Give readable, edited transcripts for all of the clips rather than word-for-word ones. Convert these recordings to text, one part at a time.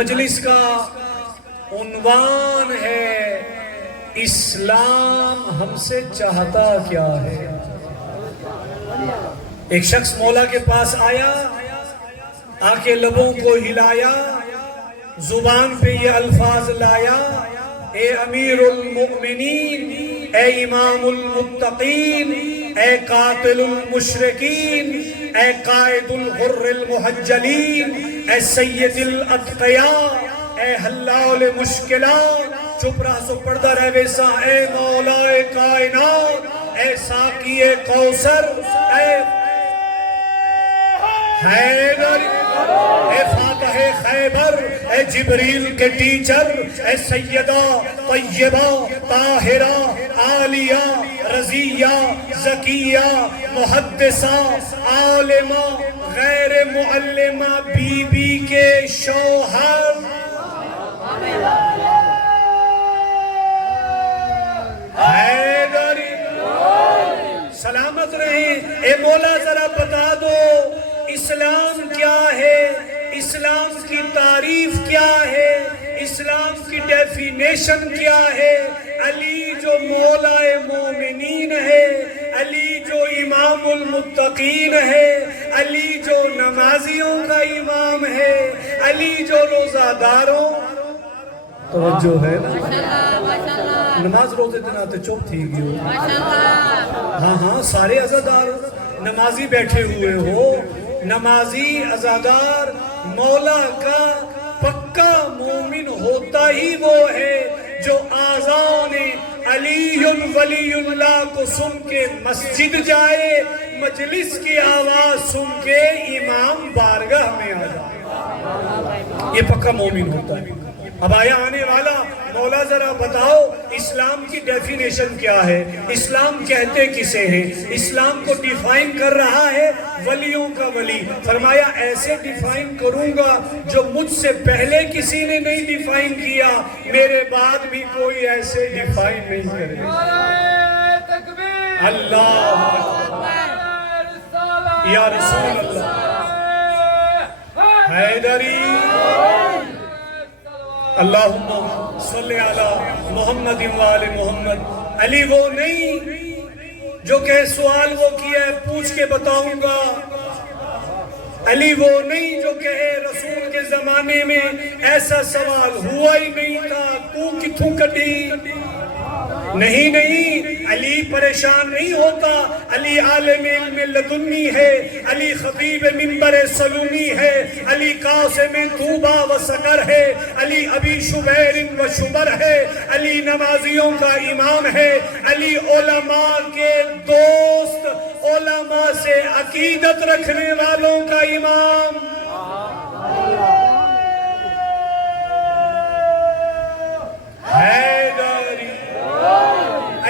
مجلس کا عنوان ہے اسلام ہم سے چاہتا کیا ہے۔ ایک شخص مولا کے پاس آیا، آ کے لبوں کو ہلایا، زبان پہ یہ الفاظ لایا، اے امیر المؤمنین، اے امام المتقین، اے قاتل المشرکین، اے قائد الغر المحجلین، اے سید الاتقیاء، اے حلال مشکلات، چپ رہا سو پردہ رہ ویسا، اے مولا کائنات، اے ساقی کوثر، اے حیدر، اے فاتح خیبر، اے جبریل کے ٹیچر، اے سیدہ طیبہ طاہرہ عالیہ رضیہ زکیہ محدثہ عالمہ غیر معلمہ بی بی کے شوہر حیدری سلامت رہیں۔ اے مولا ذرا بتا دو اسلام کیا ہے، اسلام کی تعریف کیا ہے، اسلام کی ڈیفینیشن کیا ہے۔ علی جو مولا مومنین ہے، علی جو امام المتقین ہے، علی جو نمازیوں کا امام ہے، علی جو روزہ داروں توجہ ہے نا، نماز روزے دن آتے چوپ تھی گئی ہو، ہاں سارے عزادار نمازی بیٹھے ہوئے ہو، نمازی عزادار مولا کا پکا مومن ہوتا ہی وہ ہے جو آذان علی ولی اللہ کو سن کے مسجد جائے، مجلس کی آواز سن کے امام بارگاہ میں آ جائے، یہ پکا مومن ہوتا ہے۔ اب آیا آنے والا مولا ذرا بتاؤ اسلام کی ڈیفینیشن کیا ہے، اسلام کہتے کسے ہیں، اسلام کو ڈیفائن کر رہا ہے ولیوں کا ولی۔ فرمایا ایسے ڈیفائن کروں گا جو مجھ سے پہلے کسی نے نہیں ڈیفائن کیا، میرے بعد بھی کوئی ایسے ڈیفائن نہیں کرے۔ اللہ یا رسول اللہ حیدری اللہم صلی علی محمد وآل محمد۔ علی وہ نہیں جو کہ سوال وہ کیا ہے پوچھ کے بتاؤں گا، علی وہ نہیں جو کہے رسول کے زمانے میں ایسا سوال ہوا ہی نہیں تھا، تو کتھوں کٹی، نہیں علی پریشان نہیں ہوتا، علی عالم علم لدنی ہے، علی خطیب منبر سلونی ہے، علی قاسم طوبہ و سقر ہے، علی ابی شبیر و شبر ہے، علی نمازیوں کا امام ہے، علی علماء کے دوست، علماء سے عقیدت رکھنے والوں کا امام۔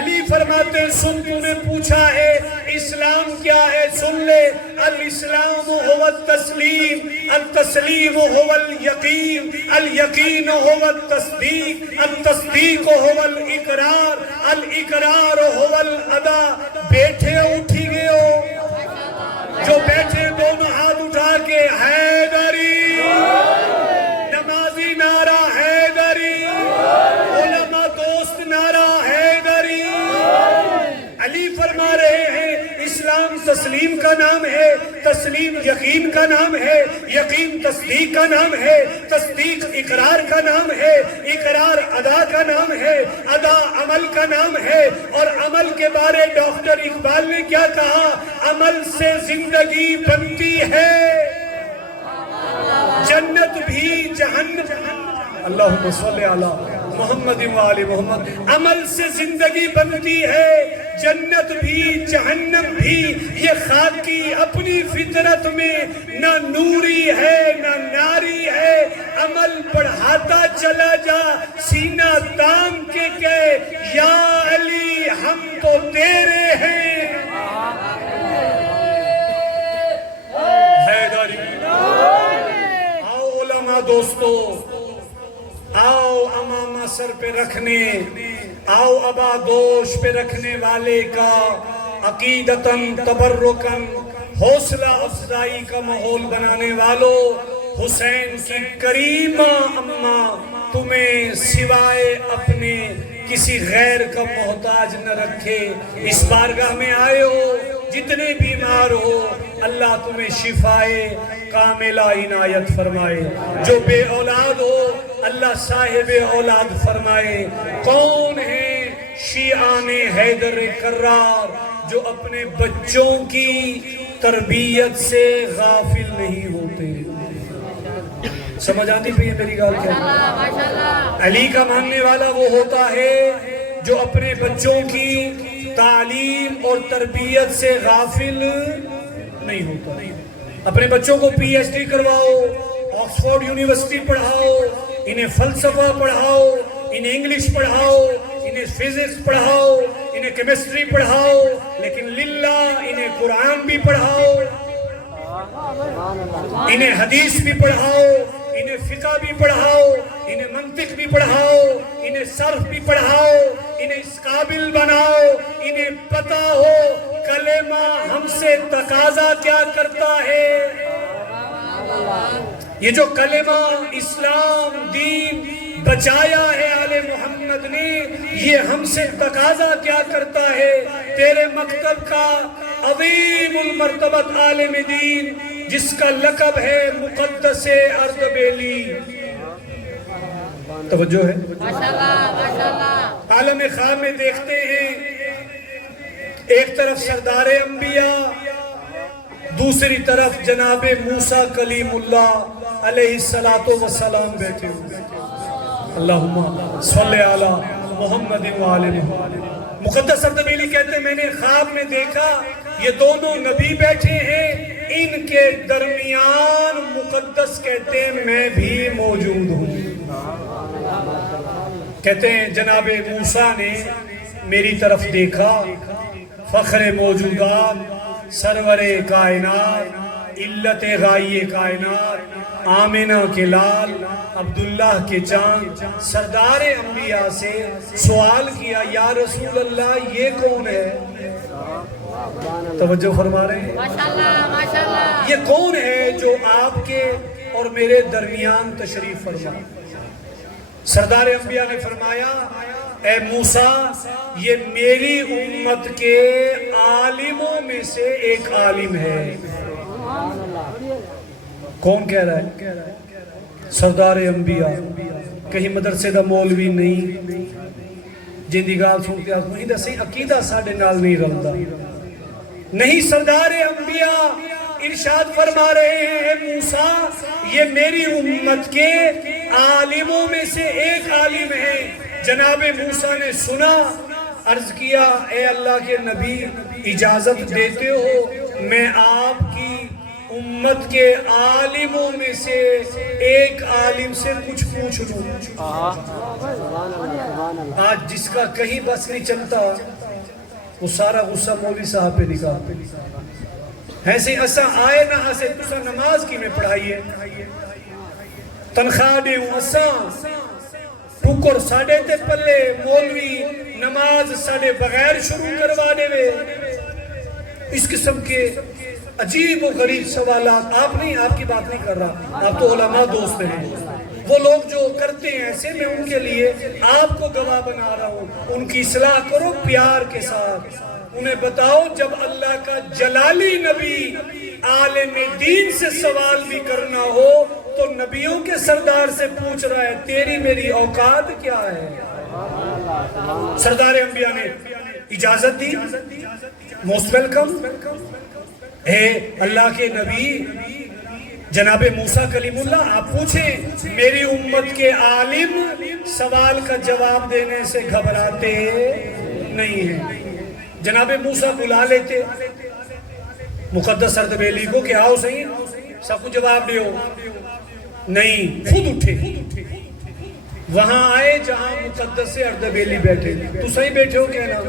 علی فرماتے ہیں سن تو نے پوچھا ہے اسلام کیا ہے، سن لے، الاسلام هو التسلیم، التسلیم هو الیقین، الیقین هو التصدیق، التصدیق هو الاقرار، الاقرار هو الادا۔ بیٹھے اٹھی گئے ہو جو بیٹھے دونوں ہاتھ اٹھا کے حیدری، نمازی نعرہ حیدری، علماء دوست نعرہ حیدری۔ علی فرما رہے ہیں اسلام تسلیم کا نام ہے، تسلیم یقین کا نام ہے، یقین تصدیق کا نام ہے، تصدیق اقرار کا نام ہے، اقرار ادا کا نام ہے، ادا عمل کا نام ہے، اور عمل کے بارے ڈاکٹر اقبال نے کیا کہا، عمل سے زندگی بنتی ہے جنت بھی جہنم۔ اللہم صلی علی محمد وآل محمد۔ عمل سے زندگی بنتی ہے جنت بھی جہنم بھی، یہ خاکی اپنی فطرت میں نہ نوری ہے نہ ناری ہے، عمل بڑھاتا چلا جا، سینہ تام کے کہے یا علی ہم تو تیرے ہیں۔ حیدری آؤ علماء دوستو، آؤ امامہ سر پہ رکھنے، آؤ ابا دوش پہ رکھنے والے کا عقیدتاً تبرکاً حوصلہ افزائی کا ماحول بنانے والوں، حسین کی کریمہ اماں تمہیں سوائے اپنے کسی غیر کا محتاج نہ رکھے. اس بارگاہ میں آئے ہو، جتنے بیمار ہو اللہ تمہیں شفائے کاملہ عنایت فرمائے. جو بے اولاد ہو اللہ صاحب اولاد فرمائے. کون ہیں شیعان حیدر کرار جو اپنے بچوں کی تربیت سے غافل نہیں ہوتے؟ سمجھ آتی پہ میری گال کیا؟ علی کا ماننے والا وہ ہوتا ہے جو اپنے بچوں کی تعلیم اور تربیت سے غافل نہیں ہوتا. اپنے بچوں کو پی ایچ ڈی کرواؤ، آکسفورڈ یونیورسٹی پڑھاؤ، انہیں فلسفہ پڑھاؤ، انہیں انگلش پڑھاؤ، انہیں فزکس پڑھاؤ، انہیں کیمسٹری پڑھاؤ، لیکن للہ انہیں قرآن بھی پڑھاؤ، انہیں حدیث بھی پڑھاؤ، انہیں فقہ بھی پڑھاؤ، انہیں منطق بھی پڑھاؤ، انہیں صرف بھی پڑھاؤ، انہیں اس قابل بناؤ، انہیں پتا ہو کلمہ ہم سے تقاضا کیا کرتا ہے. یہ جو کلمہ اسلام دین بچایا ہے آل محمد نے، یہ ہم سے تقاضا کیا کرتا ہے. تیرے مکتب کا عظیم المرتبت عالم دین جس کا لقب ہے مقدس اردبیلی، توجہ ہے، عالم خواہ میں دیکھتے ہیں ایک طرف سردار انبیاء، دوسری طرف جناب موسیٰ کلیم اللہ علیہ السلام بیٹھے ہوئے. اللہم صلی علی محمد وآل محمد. مقدس اردبیلی کہتے ہیں میں نے خواب میں دیکھا یہ دونوں نبی بیٹھے ہیں، ان کے درمیان مقدس کہتے ہیں میں بھی موجود ہوں. کہتے ہیں جناب موسیٰ نے میری طرف دیکھا، فخر موجودات، سرور کائنات، علت غائی کائنات، آمنہ کے لال، عبداللہ کے چاند، سردار انبیاء سے سوال کیا یا رسول اللہ یہ کون ہے؟ توجہ فرما رہے ہیں، یہ کون ہے جو آپ کے اور میرے درمیان تشریف فرما؟ سردار انبیاء نے فرمایا اے موسیٰ یہ میری امت کے عالموں میں سے ایک عالم ہے. کون کہہ رہا ہے؟ سردار انبیاء. کہیں مدرسے دا مولوی نہیں جن دی گال سن کے آسمان دا صحیح عقیدہ ساڑھے نال نہیں رلدا نہیں. سردار انبیاء ارشاد فرما رہے ہیں موسیٰ یہ میری امت کے عالموں میں سے ایک عالم ہے. جناب موسیٰ نے سنا، عرض کیا اے اللہ کے نبی اجازت دیتے ہو میں آپ کی امت کے عالموں میں سے ایک عالم سے کچھ پوچھ لوں. آج جس کا کہیں بس نہیں چلتا وہ سارا غصہ مولوی صاحب پہ نکا ایسے اسا آئے نہ اسے تسا نماز کی میں پڑھائیے تنخواہ دے ہوں اسا ٹکر ساڑے تے پلے مولوی نماز ساڑے بغیر شروع کروا دے وے. اس قسم کے عجیب و غریب سوالات. آپ نہیں، آپ کی بات نہیں کر رہا، آپ تو علماء دوست ہیں. وہ لوگ جو کرتے ہیں ایسے میں ان کے لیے آپ کو گواہ بنا رہا ہوں. ان کی اصلاح کرو پیار کے ساتھ. انہیں بتاؤ جب اللہ کا جلالی نبی عالم دین سے سوال بھی کرنا ہو تو نبیوں کے سردار سے پوچھ رہا ہے تیری میری اوقات کیا ہے؟ سردار انبیاء نے اجازت دی. Most welcome. اے اللہ کے نبی جناب موسیٰ کلیم اللہ آپ پوچھیں. میری امت کے عالم سوال کا جواب دینے سے گھبراتے نہیں ہیں. جناب موسیٰ بلا لیتے مقدس اردبیلی کو کہ آؤ صحیح سب کو جواب دیو. نہیں، خود اٹھے وہاں آئے جہاں مقدس اردبیلی بیٹھے. تو صحیح بیٹھے ہو کہنا.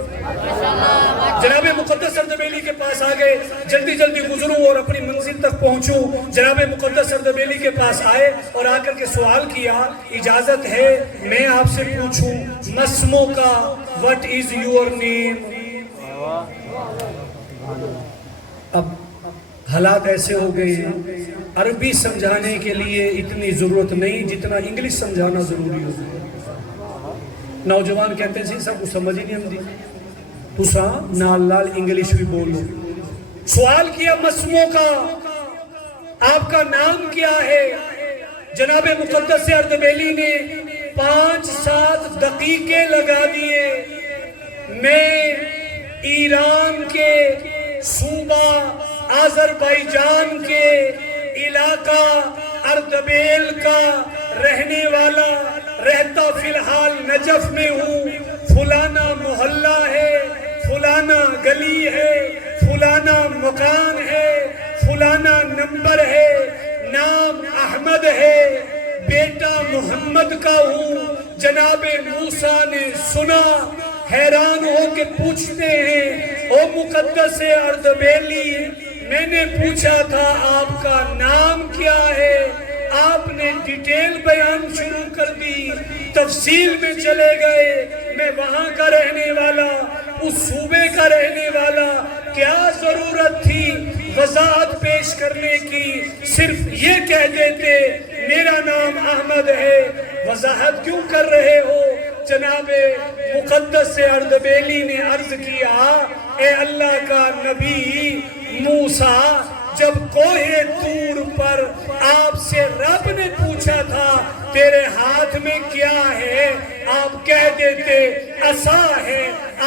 جناب مقدس اردبیلی کے پاس آگئے، جلدی جلدی گزروں اور اپنی منزل تک پہنچوں. جناب مقدس اردبیلی کے پاس آئے اور آ کر کے سوال کیا اجازت ہے میں آپ سے پوچھوں مسمو کا what is your name؟ اب حالات ایسے ہو گئے ہیں عربی سمجھانے کے لیے اتنی ضرورت نہیں جتنا انگلش سمجھانا ضروری ہو گیا۔ نوجوان کہتے ہیں سب کو سمجھ ہی نہیں ہم دی تُسا نال لال انگلش بھی بولو۔ سوال کیا مسموع کا، آپ کا نام کیا ہے؟ جناب مقدس اردبیلی نے 5-7 دقیقے لگا دیے۔ میں ایران کے صوبہ آذربائیجان کے علاقہ اردبیل کا رہنے والا، رہتا فی الحال نجف میں ہوں، فلانا محلہ ہے، فلانا گلی ہے، فلانا مکان ہے، فلانا نمبر ہے، نام احمد ہے، بیٹا محمد کا ہوں۔ جناب موسیٰ نے سنا، حیران ہو کے پوچھتے ہیں او مقدس اردبیلی، میں نے پوچھا تھا آپ کا نام کیا ہے؟ آپ نے ڈیٹیل بیان شروع کر دی، تفصیل میں چلے گئے، میں وہاں کا رہنے والا، اس صوبے کا رہنے والا، کیا ضرورت تھی وضاحت پیش کرنے کی؟ صرف یہ کہہ دیتے میرا نام احمد ہے، وضاحت کیوں کر رہے ہو؟ جناب مقدس اردبیلی نے عرض کیا، اے اللہ کا نبی موسیٰ، جب کوہ طور پر آپ سے رب نے پوچھا تھا تیرے ہاتھ میں کیا ہے، آپ کہہ دیتے عصا ہے،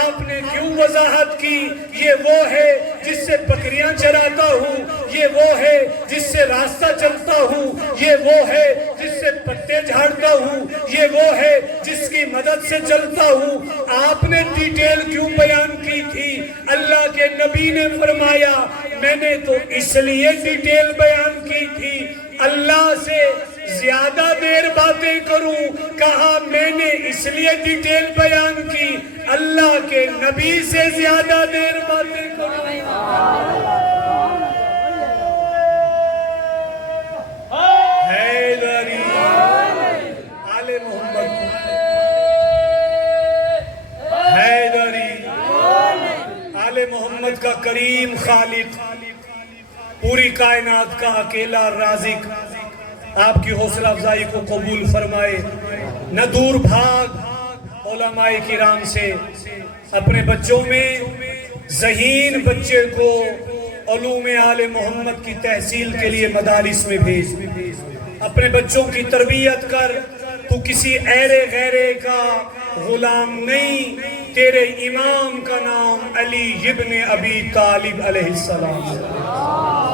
آپ نے کیوں وضاحت کی؟ یہ وہ ہے جس سے بکریاں چراتا ہوں، یہ وہ ہے جس سے راستہ چلتا ہوں، یہ وہ ہے جس سے پتے جھاڑتا ہوں، یہ وہ ہے جس کی مدد سے چلتا ہوں۔ آپ نے ڈیٹیل کیوں بیان کی تھی؟ اللہ کے نبی نے فرمایا میں نے تو اس لیے ڈیٹیل بیان کی تھی اللہ سے زیادہ دیر باتیں کروں، کہا میں نے اس لیے ڈیٹیل بیان کی اللہ کے نبی سے زیادہ دیر باتیں کروں۔ حیدری آل محمد، حیدری آل محمد کا کریم خالق، پوری کائنات کا اکیلا رازق آپ کی حوصلہ افزائی کو قبول فرمائے۔ نہ دور بھاگ علماء کرام سے، اپنے بچوں میں ذہین بچے کو علوم آل محمد کی تحصیل کے لیے مدارس میں بھیج، اپنے بچوں کی تربیت کر، تو کسی ایرے غیرے کا غلام نہیں، تیرے امام کا نام علی ابن ابی طالب علیہ السلام۔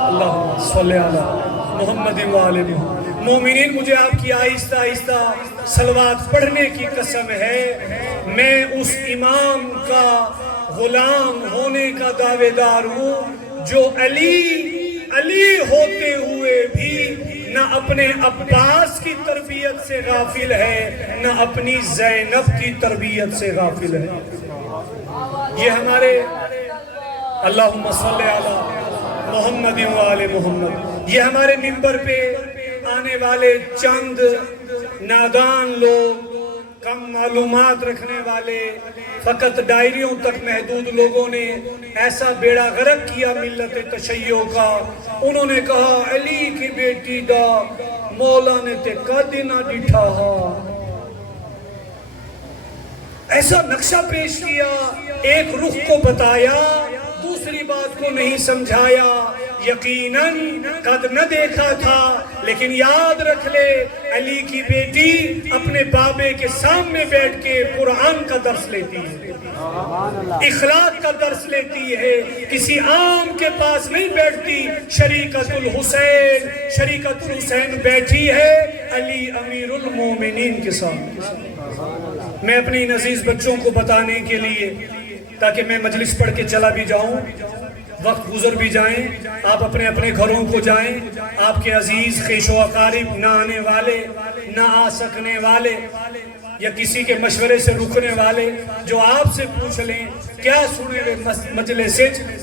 اللہم صلی علی محمد وآلہ محمد۔ مومنین، مجھے آپ کی آہستہ آہستہ صلوات پڑھنے کی قسم ہے، میں اس امام کا غلام ہونے کا دعوے دار ہوں جو علی ہوتے ہوئے بھی نہ اپنے عباس کی تربیت سے غافل ہے، نہ اپنی زینب کی تربیت سے غافل ہے۔ یہ ہمارے اللہم صلی علی محمد وآل محمد، یہ ہمارے منبر پہ آنے والے چند نادان لوگ، کم معلومات رکھنے والے، فقط ڈائریوں تک محدود لوگوں نے ایسا بیڑا غرق کیا ملت تشیع کا۔ انہوں نے کہا علی کی بیٹی دا مولا نے تے کدی نہ ڈٹھا، ایسا نقشہ پیش کیا، ایک رخ کو بتایا، دوسری بات کو نہیں سمجھایا۔ یقیناً قد نہ دیکھا تھا، لیکن یاد رکھ لے علی کی بیٹی اپنے بابے کے سامنے بیٹھ کے قرآن کا درس لیتی ہے، اخلاق کا درس لیتی ہے، کسی عام کے پاس نہیں بیٹھتی۔ شریکت الحسین، شریکت الحسین بیٹھی ہے علی امیر المومنین کے ساتھ۔ میں اپنی عزیز بچوں کو بتانے کے لیے، تاکہ میں مجلس پڑھ کے چلا بھی جاؤں، وقت گزر بھی جائیں، آپ اپنے اپنے گھروں کو جائیں، آپ کے عزیز خیش و اقارب نہ آنے والے، نہ آ سکنے والے، یا کسی کے مشورے سے رکنے والے جو آپ سے پوچھ لیں کیا سنے ہوئے مجلس،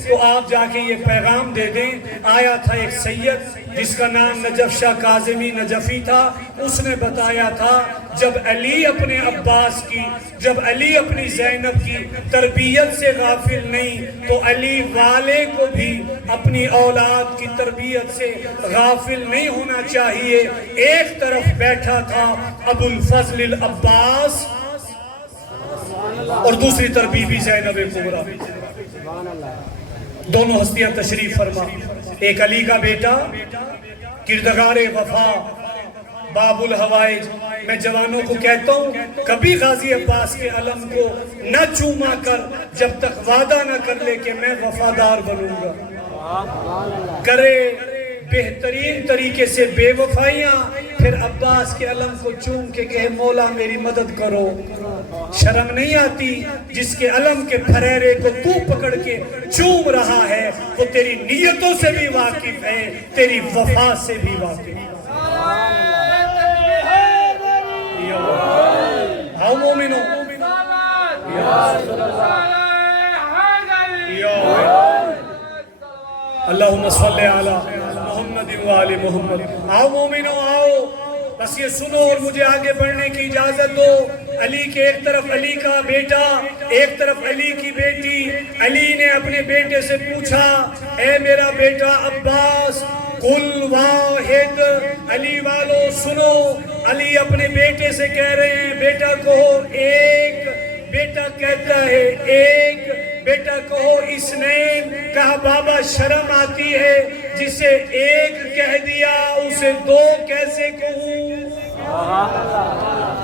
تو آپ جا کے یہ پیغام دے دیں، آیا تھا ایک سید جس کا نام نجف شاہ کاظمی نجفی تھا، اس نے بتایا تھا جب علی اپنے عباس کی، جب علی اپنی زینب کی تربیت سے غافل نہیں تو علی والے کو بھی اپنی اولاد کی تربیت سے غافل نہیں ہونا چاہیے۔ ایک طرف بیٹھا تھا ابو الفضل العباس اور دوسری طرف بی بی زینب کبریٰ، دونوں ہستیاں تشریف فرما۔ ایک علی کا بیٹا، کردگار وفا، باب الحوائج۔ میں جوانوں کو کہتا ہوں کبھی غازی عباس کے علم کو نہ چوما کر جب تک وعدہ نہ کر لے کہ میں وفادار بنوں گا، کرے بہترین طریقے سے بے وفائیاں، پھر عباس کے علم کو چوم کے کہے مولا میری مدد کرو۔ شرم نہیں آتی؟ جس کے علم کے پھریرے کو تو پکڑ کے چوم رہا ہے وہ تیری نیتوں سے بھی واقف ہے، تیری وفا سے بھی واقف ہے۔ آؤ مومنو، اللہم صلی علی محمد و آل محمد۔ آؤ مومنو آؤ، بس یہ سنو اور مجھے آگے بڑھنے کی اجازت دو۔ علی کے ایک طرف علی کا بیٹا، ایک طرف علی کی بیٹی۔ علی نے اپنے بیٹے سے پوچھا اے میرا بیٹا عباس قل واحد، علی والو سنو، علی اپنے بیٹے سے کہہ رہے ہیں بیٹا کہو ایک، بیٹا کہتا ہے ایک، بیٹا کہو اثنین، کہا بابا شرم آتی ہے، جسے ایک کہہ دیا اسے دو کیسے کہوں؟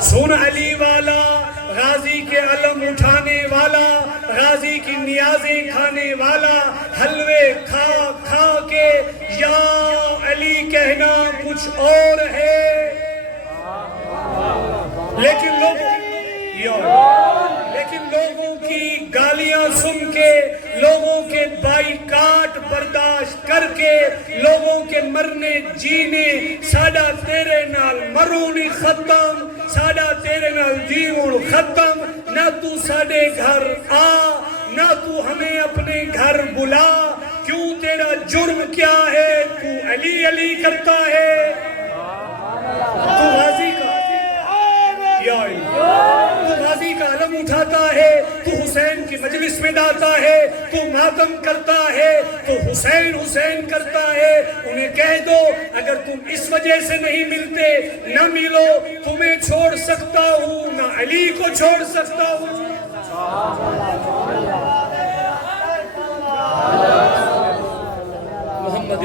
سن علی والا، غازی کے علم اٹھانے والا، غازی کی نیازیں کھانے والا، حلوے کھا کھا کے یا علی کہنا کچھ اور ہے، لیکن لوگوں کی گالیاں سن کے، لوگوں کے بائیکاٹ برداشت کر کے، لوگوں کے مرنے جینے، ساڈا تیرے نال مرونی ختم، ساڈا تیرے نال جیون ختم، نہ تو ساڈے گھر آ، نہ تو ہمیں اپنے گھر بلا، کیوں تیرا جرم کیا ہے؟ تو علی علی کرتا ہے، تو غازی کا تو غازی کا علم اٹھاتا ہے، تو حسین کی مجلس میں ڈالتا ہے، تو ماتم کرتا ہے، تو حسین حسین کرتا ہے۔ انہیں کہہ دو اگر تم اس وجہ سے نہیں ملتے نہ ملو، تمہیں چھوڑ سکتا ہوں نہ علی کو چھوڑ سکتا ہوں۔ محمد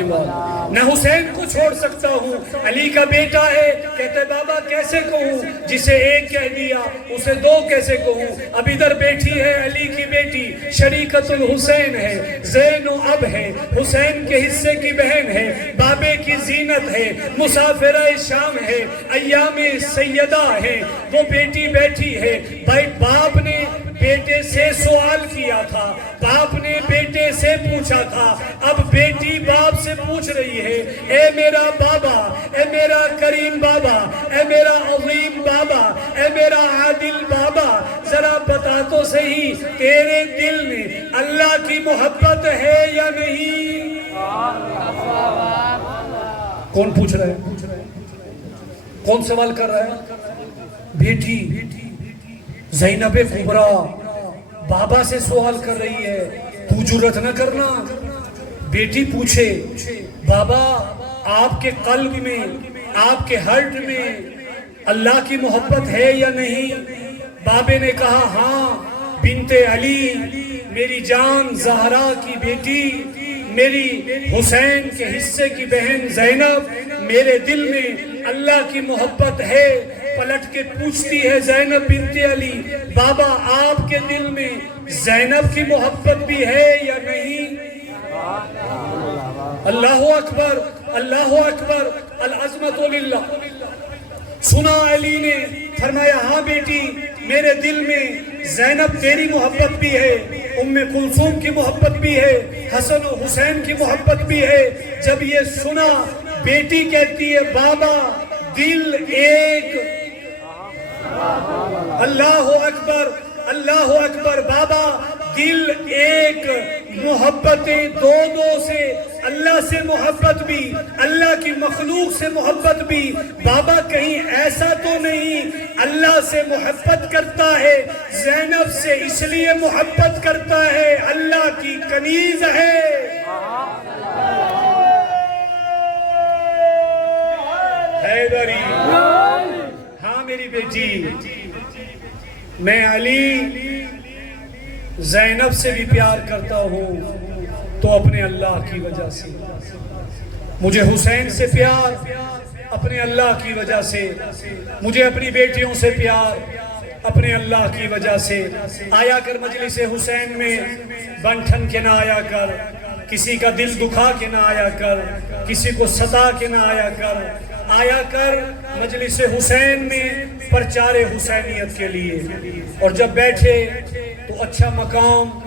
نہ حسین کو چھوڑ سکتا ہوں، علی کا بیٹا ہے، کہتے بابا کیسے کہوں؟ جسے ایک کہہ دیا اسے دو کیسے کہوں؟ اب ادھر بیٹھی ہے علی کی بیٹی، شریکت الحسین ہے، زین و اب ہے، حسین کے حصے کی بہن ہے، بابے کی زینت ہے، مسافرہ شام ہے، ایام سیدہ ہے، وہ بیٹی بیٹھی ہے۔ باپ نے بیٹے سے سوال کیا تھا، باپ نے بیٹے سے پوچھا تھا، اب بیٹی باپ سے پوچھ رہی ہے اے میرا بابا، اے میرا کریم بابا، اے میرا عظیم بابا، اے میرا عادل بابا، ذرا بتا تو صحیح تیرے دل میں اللہ کی محبت ہے یا نہیں؟ کون پوچھ رہا ہے؟ کون سوال کر رہا ہے؟ بیٹی زینب کبریٰ بابا سے سوال کر رہی ہے، تو جرت نہ کرنا۔ بیٹی پوچھے بابا آپ کے قلب میں، آپ کے ہارٹ میں اللہ کی محبت ہے یا نہیں؟ بابے نے کہا ہاں بنت علی، میری جان زہرا کی بیٹی، میری حسین کے حصے کی بہن زینب، میرے دل میں اللہ کی محبت ہے۔ پلٹ کے پوچھتی ہے زینب بنت علی بابا آپ کے دل میں زینب کی محبت بھی ہے یا نہیں؟ اللہ اکبر، اللہ اکبر، العظمت للہ۔ سنا علی نے، فرمایا ہاں بیٹی میرے دل میں زینب تیری محبت بھی ہے، ام کلثوم کی محبت بھی ہے، حسن و حسین کی محبت بھی ہے۔ جب یہ سنا بیٹی کہتی ہے بابا دل ایک، اللہ اکبر، اللہ اکبر، بابا دل ایک، محبتیں دو دو سے، اللہ سے محبت بھی، اللہ کی مخلوق سے محبت بھی۔ بابا کہیں ایسا تو نہیں اللہ سے محبت کرتا ہے زینب سے اس لیے محبت کرتا ہے اللہ کی کنیز ہے؟ حیدری، ہاں میری بیٹی، میں علی زینب سے بھی پیار کرتا ہوں تو اپنے اللہ کی وجہ سے، مجھے حسین سے پیار اپنے اللہ کی وجہ سے، مجھے اپنی بیٹیوں سے پیار اپنے اللہ کی وجہ سے۔ آیا کر مجلس حسین میں بن ٹھن کے نہ آیا کر، کسی کا دل دکھا کے نہ آیا کر، کسی کو ستا کے نہ آیا کر، آیا کر مجلس حسین میں پرچار حسینیت کے لیے۔ اور جب بیٹھے تو اچھا مقام،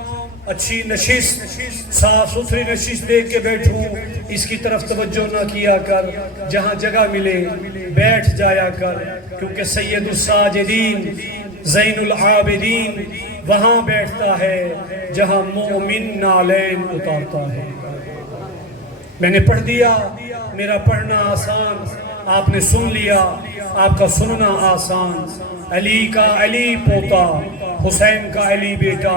اچھی نشست، صاف ستھری نشست دیکھ کے بیٹھوں، اس کی طرف توجہ نہ کیا کر، جہاں جگہ ملے بیٹھ جایا کر، کیونکہ سید الساجدین زین العابدین وہاں بیٹھتا ہے جہاں مومن نالین اتارتا ہے۔ میں نے پڑھ دیا، میرا پڑھنا آسان، آپ نے سن لیا، آپ کا سننا آسان۔ علی کا علی پوتا، حسین کا علی بیٹا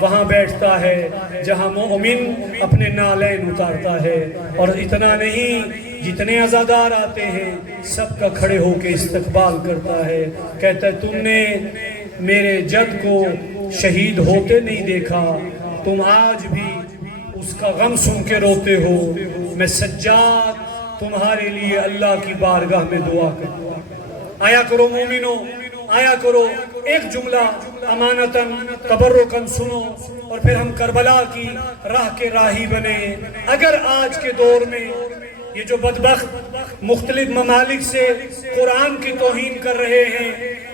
وہاں بیٹھتا ہے جہاں مومن اپنے نالین اتارتا ہے۔ اور اتنا نہیں، جتنے عزادار آتے ہیں سب کا کھڑے ہو کے استقبال کرتا ہے، کہتا ہے تم نے میرے جد کو شہید ہوتے نہیں دیکھا، تم آج بھی اس کا غم سن کے روتے ہو، میں سجاد تمہارے لیے اللہ کی بارگاہ میں دعا کروں۔ آیا کرو مومنو، آیا کرو، ایک جملہ امانتاً تبرکاً سنو، اور پھر ہم کربلا کی راہ کے راہی بنے۔ اگر آج کے دور میں یہ جو بدبخت مختلف ممالک سے قرآن کی توہین کر رہے ہیں،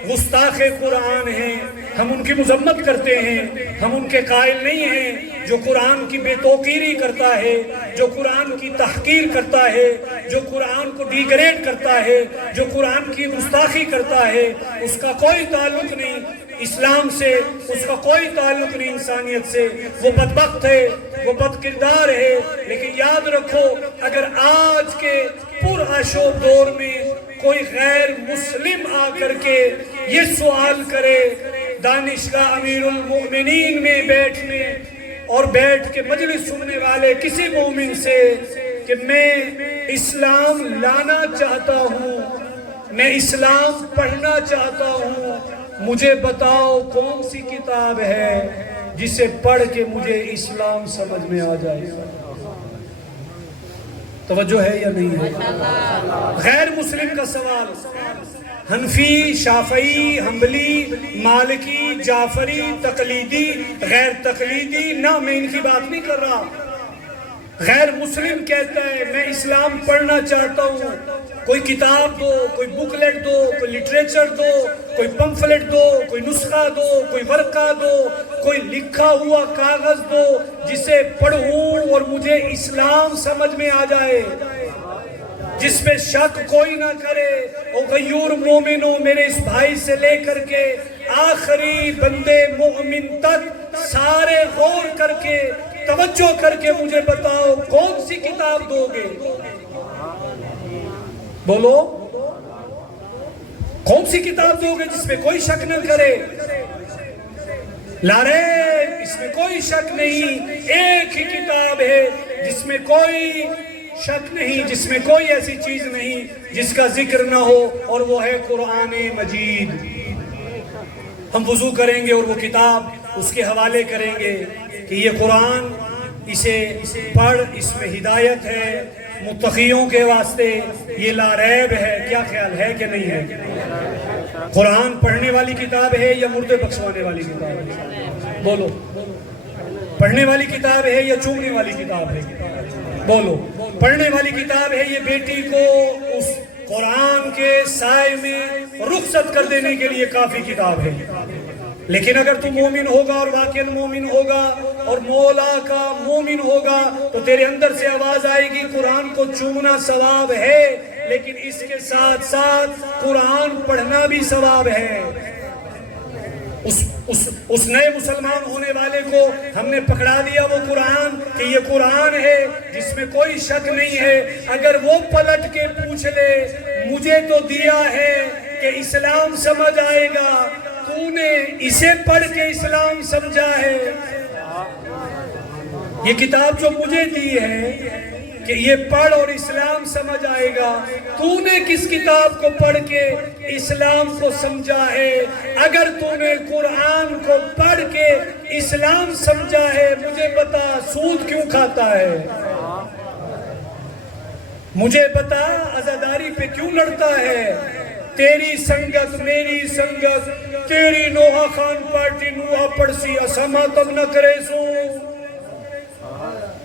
گستاخ قرآن ہیں، ہم ان کی مذمت کرتے ہیں، ہم ان کے قائل نہیں ہیں۔ جو قرآن کی بے توقیری کرتا ہے، جو قرآن کی تحقیر کرتا ہے، جو قرآن کو ڈیگریڈ کرتا ہے، جو قرآن کی گستاخی کرتا ہے، اس کا کوئی تعلق نہیں اسلام سے، اس کا کوئی تعلق نہیں انسانیت سے، وہ بدبخت ہے، وہ بد کردار ہے۔ لیکن یاد رکھو، اگر آج کے پرآشوب دور میں کوئی غیر مسلم آ کر کے یہ سوال کرے دانشگاہ امیر المؤمنین میں بیٹھنے اور بیٹھ کے مجلس سننے والے کسی مومن سے کہ میں اسلام لانا چاہتا ہوں، میں اسلام پڑھنا چاہتا ہوں، مجھے بتاؤ کون سی کتاب ہے جسے پڑھ کے مجھے اسلام سمجھ میں آ جائے؟ توجہ ہے یا نہیں ہے؟ غیر مسلم کا سوال، حنفی، شافعی، حنبلی، مالکی، جعفری، تقلیدی، غیر تقلیدی، نہ میں ان کی بات نہیں کر رہا۔ غیر مسلم کہتا ہے میں اسلام پڑھنا چاہتا ہوں، کوئی کتاب دو، کوئی بکلیٹ دو، کوئی لٹریچر دو، کوئی پمفلٹ دو، کوئی نسخہ دو، کوئی ورقہ دو، کوئی لکھا ہوا کاغذ دو جسے پڑھوں اور مجھے اسلام سمجھ میں آ جائے، جس پہ شک کوئی نہ کرے۔ او غیور مومنوں، میرے اس بھائی سے لے کر کے آخری بندے مومن تک سارے غور کر کے توجہ کر کے مجھے بتاؤ کون سی کتاب دو گے؟ بولو، کون سی کتاب دو گے جس میں کوئی شک نہ کرے؟ لا ریب، اس میں کوئی شک نہیں، ایک ہی کتاب ہے جس میں کوئی شک نہیں، جس میں کوئی ایسی چیز نہیں جس کا ذکر نہ ہو، اور وہ ہے قرآن مجید۔ ہم وضو کریں گے اور وہ کتاب اس کے حوالے کریں گے کہ یہ قرآن، اسے پڑھ، اس میں ہدایت ہے متقیوں کے واسطے، یہ لا ریب ہے۔ کیا خیال ہے کہ نہیں ہے؟ قرآن پڑھنے والی کتاب ہے یا مردے بخشوانے والی کتاب ہے؟ بولو، پڑھنے والی کتاب ہے یا چومنے والی کتاب ہے؟ بولو، پڑھنے والی کتاب ہے، یہ بیٹی کو اس قرآن کے سائے میں رخصت کر دینے کے لیے کافی کتاب ہے۔ لیکن اگر تو مومن ہوگا اور واقعی مومن ہوگا اور مولا کا مومن ہوگا تو تیرے اندر سے آواز آئے گی قرآن کو چومنا ثواب ہے، لیکن اس کے ساتھ ساتھ قرآن پڑھنا بھی ثواب ہے۔ اس نئے مسلمان ہونے والے کو ہم نے پکڑا دیا وہ قرآن کہ یہ قرآن ہے جس میں کوئی شک نہیں ہے. اگر وہ پلٹ کے پوچھ لے مجھے تو دیا ہے کہ اسلام سمجھ آئے گا, تو نے اسے پڑھ کے اسلام سمجھا ہے. یہ کتاب جو مجھے دی ہے کہ یہ پڑھ اور اسلام سمجھ آئے گا, تو نے کس کتاب کو پڑھ کے اسلام کو سمجھا ہے؟ اگر تو نے قرآن کو پڑھ کے اسلام سمجھا ہے مجھے بتا سود کیوں کھاتا ہے؟ مجھے بتا عزاداری پہ کیوں لڑتا ہے؟ تیری سنگت میری سنگت, تیری نوحہ خان پارٹی نوحہ پڑسی اسما تب نہ کرے سو.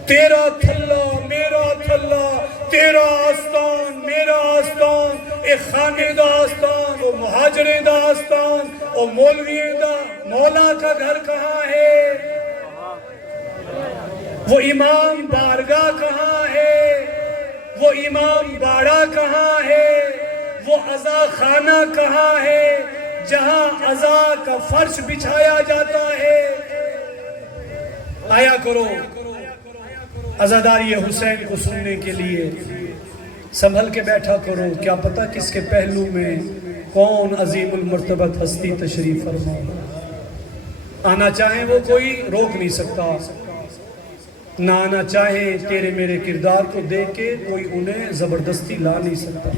تیرا تھلا میرا تھلا, تیرا آستان میرا آستان, ایک خانے دا آستان او مہاجرے دا آستان او مولوی دا. مولا کا گھر کہاں ہے؟ وہ امام بارگاہ کہاں ہے؟ وہ امام باڑہ کہاں ہے؟ وہ عزا خانہ کہاں ہے جہاں عزا کا فرش بچھایا جاتا ہے؟ آیا کرو عزاداری حسین کو سننے کے لیے, سنبھل کے بیٹھا کرو. کیا پتہ کس کے پہلو میں کون عظیم المرتبت ہستی تشریف فرما. آنا چاہیں وہ کوئی روک نہیں سکتا, نہ آنا چاہے تیرے میرے کردار کو دیکھ کے کوئی انہیں زبردستی لا نہیں سکتا.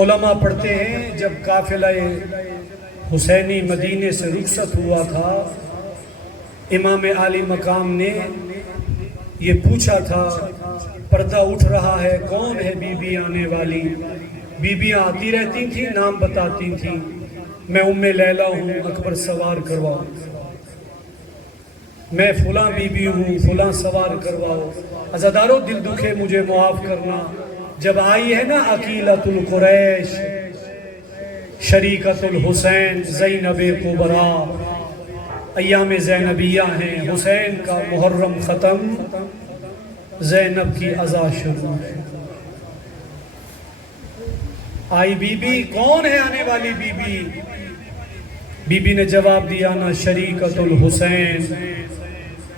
علماء پڑھتے ہیں جب قافلہ حسینی مدینے سے رخصت ہوا تھا, امام عالی مقام نے یہ پوچھا تھا پردہ اٹھ رہا ہے کون ہے بی بی آنے والی؟ بیبیاں آتی رہتی تھیں, نام بتاتی تھیں, میں ام لیلہ ہوں اکبر سوار کرواؤ, میں فلاں بی بی ہوں فلاں سوار کرواؤ. عزادارو دل دکھے مجھے معاف کرنا. جب آئی ہے نا عقیلۃ القریش شریکۃ الحسین زینب کبریٰ, ایام زینبیہ ہیں, حسین کا محرم ختم زینب کی عزا شروع. آئی بی بی, کون ہے آنے والی بی بی؟ بی بی نے جواب دیا نا شریکۃ الحسین,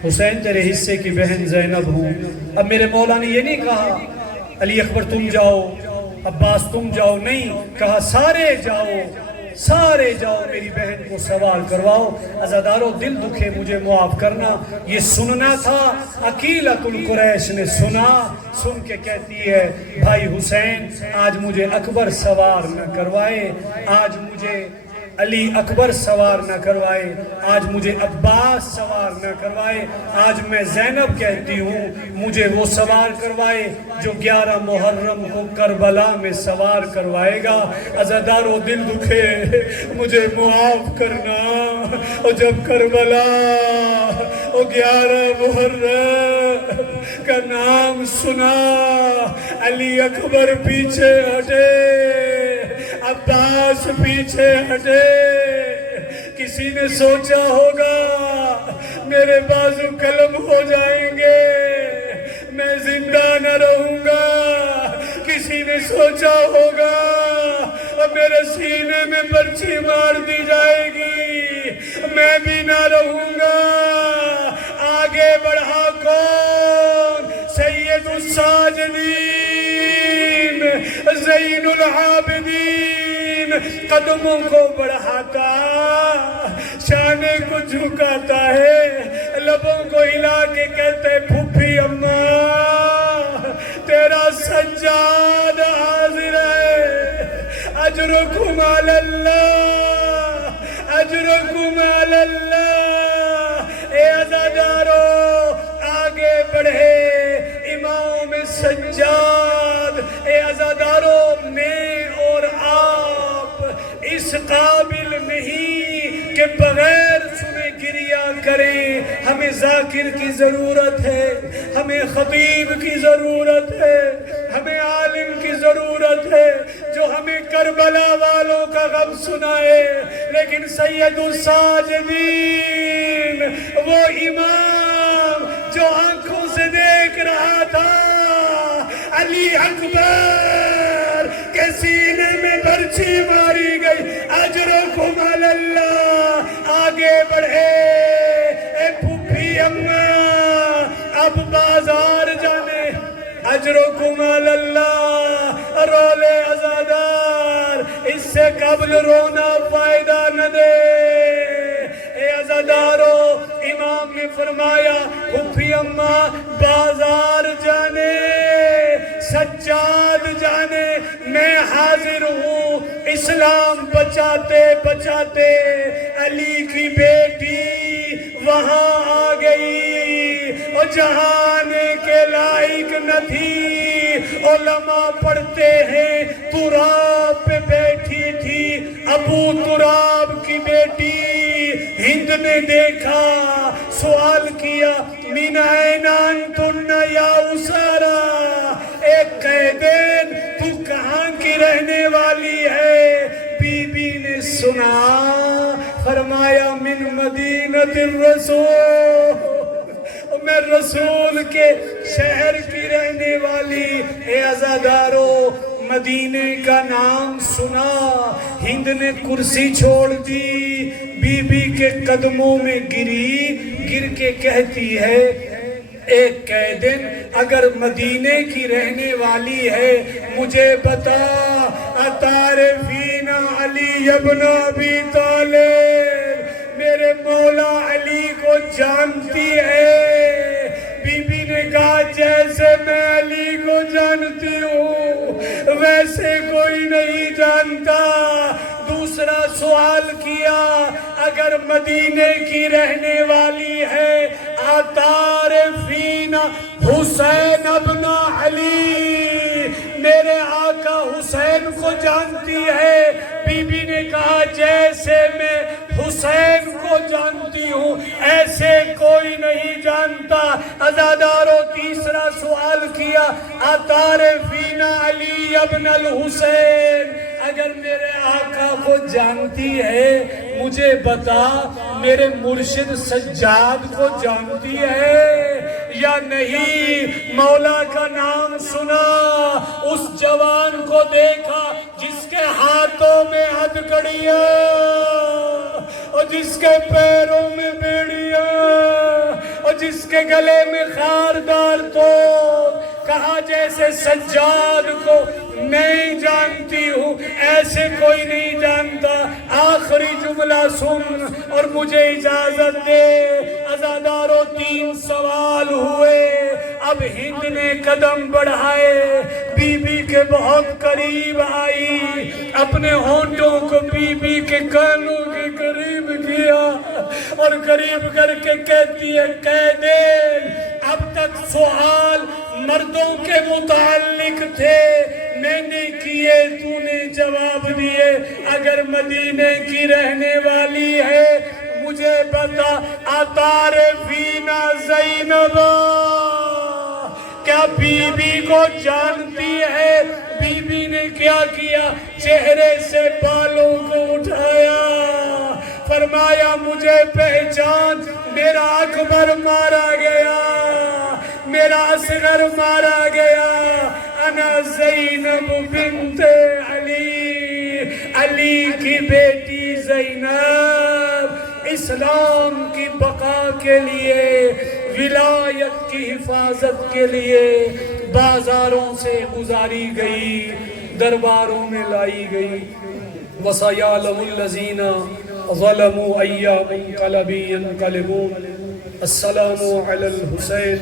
حسین تیرے حصے کی بہن زینب ہوں. اب میرے مولا نے یہ نہیں کہا علی اکبر تم جاؤ عباس تم جاؤ, نہیں کہا سارے جاؤ سارے جاؤ میری بہن کو سوار کرواؤ. عزادارو دل دکھے مجھے معاف کرنا. یہ سننا تھا, عقیلۃ القریش نے سنا, سن کے کہتی ہے بھائی حسین آج مجھے اکبر سوار نہ کروائے, آج مجھے علی اکبر سوار نہ کروائے, آج مجھے عباس سوار نہ کروائے, آج میں زینب کہتی ہوں مجھے وہ سوار کروائے جو 11 محرم کو کربلا میں سوار کروائے گا. عزادارو دل دکھے مجھے معاف کرنا. اور جب کربلا اور 11 محرم کا نام سنا, علی اکبر پیچھے ہٹے, عباس پیچھے ہٹے. کسی نے سوچا ہوگا میرے بازو قلم ہو جائیں گے, میں زندہ نہ رہوں گا. کسی نے سوچا ہوگا میرے سینے میں برچھی مار دی جائے گی, میں بھی نہ رہوں گا. آگے بڑھا کون؟ سید الساجدین زین العابدین, قدموں کو بڑھاتا, شانے کو جھکاتا ہے, لبوں کو ہلا کے کہتے پھوپھی اماں تیرا سجاد حاضر ہے, اجرکم علی اللہ, اجرکم علی اللہ. اے عزادارو آگے بڑھے امام سجاد. اے عزادارو میں اور آپ اس قابل نہیں کہ بغیر سنے گریا کریں. ہمیں ذاکر کی ضرورت ہے, ہمیں خطیب کی ضرورت ہے, ہمیں عالم کی ضرورت ہے جو ہمیں کربلا والوں کا غم سنائے. لیکن سید الساجدین وہ امام جو آنکھوں سے دیکھ رہا تھا علی اکبر کے سینے میں برچھی ماری گئی, اجرکم علی اللہ. اجرکم علی اللہ، رولے عزادار، اس سے قبل رونا فائدہ نہ دے۔ اے عزادارو، امام نے فرمایا پھپھی اماں بازار جانے، سجاد جانے، میں حاضر ہوں۔ اسلام بچاتے بچاتے علی کی بیٹی وہاں آ گئی، اور جہانے کے لائق نہ تھی۔ علماء پڑھتے ہیں تراب پہ بیٹھی تھی، ابو تراب کی بیٹی۔ ہند نے دیکھا، سوال کیا من این انتن یا اسارا، ایک قیدین تو کہاں کی رہنے والی ہے؟ بی بی نے سنا، فرمایا من مدینۃ الرسول، میں رسول کے شہر کی رہنے والی۔ اے عزادارو، مدینے کا نام سنا، ہند نے کرسی چھوڑ دی، بی بی کے قدموں میں گری، گر کے کہتی ہے ایک قیدن اگر مدینے کی رہنے والی ہے مجھے بتا، اتعرفین علی ابن ابی طالب، میرے مولا علی کو جانتی ہے؟ بی بی نے کہا جیسے میں علی کو جانتی ہوں ویسے کوئی نہیں جانتا۔ دوسرا سوال کیا، اگر مدینے کی رہنے والی ہے اتعرفین حسین ابن علی، میرے آقا حسین کو جانتی ہے؟ بی بی نے کہا جیسے میں حسین کو جانتی ہوں ایسے کوئی نہیں جانتا۔ عزادارو، تیسرا سوال کیا، اتعرفین علی ابن الحسین، اگر میرے آقا کو جانتی ہے مجھے بتا، میرے مرشد سجاد کو جانتی ہے یا نہیں؟ مولا کا نام سنا، اس جوان کو دیکھا جس کے ہاتھوں میں ہتھکڑیاں اور جس کے پیروں میں بیڑیاں اور جس کے گلے میں خاردار تو، کہا جیسے سجاد کو میں جانتی ہوں ایسے کوئی نہیں جانتا۔ آخری جملہ سن اور مجھے اجازت دے۔ عزادارو، 3 سوال ہوئے، اب ہند نے قدم بڑھائے، بی بی کے بہت قریب آئی، اپنے ہونٹوں کو بی بی کے کانوں کے قریب کیا اور قریب کر کے کہتی ہے قیدین، اب تک سوال مردوں کے متعلق تھے، میں نے کیے، تو نے جواب دیے، اگر مدینے کی رہنے والی ہے مجھے بتا، اتعرفین زینب، کیا بی بی کو جانتی ہے؟ بی بی نے کیا کیا؟ چہرے سے بالوں کو اٹھایا، فرمایا مجھے پہچان، میرا اکبر مارا گیا، میرا اصغر مارا گیا، انا زینب بنت علی، علی کی بیٹی زینب۔ اسلام کی بقا کے لیے، ولایت کی حفاظت کے لیے بازاروں سے گزاری گئی، درباروں میں لائی گئی۔ وَسَيَعْلَمُ الَّذِينَ ظَلَمُوا أَيَّ مُنْقَلَبٍ يَنْقَلِبُونَ۔ السلام علی الحسین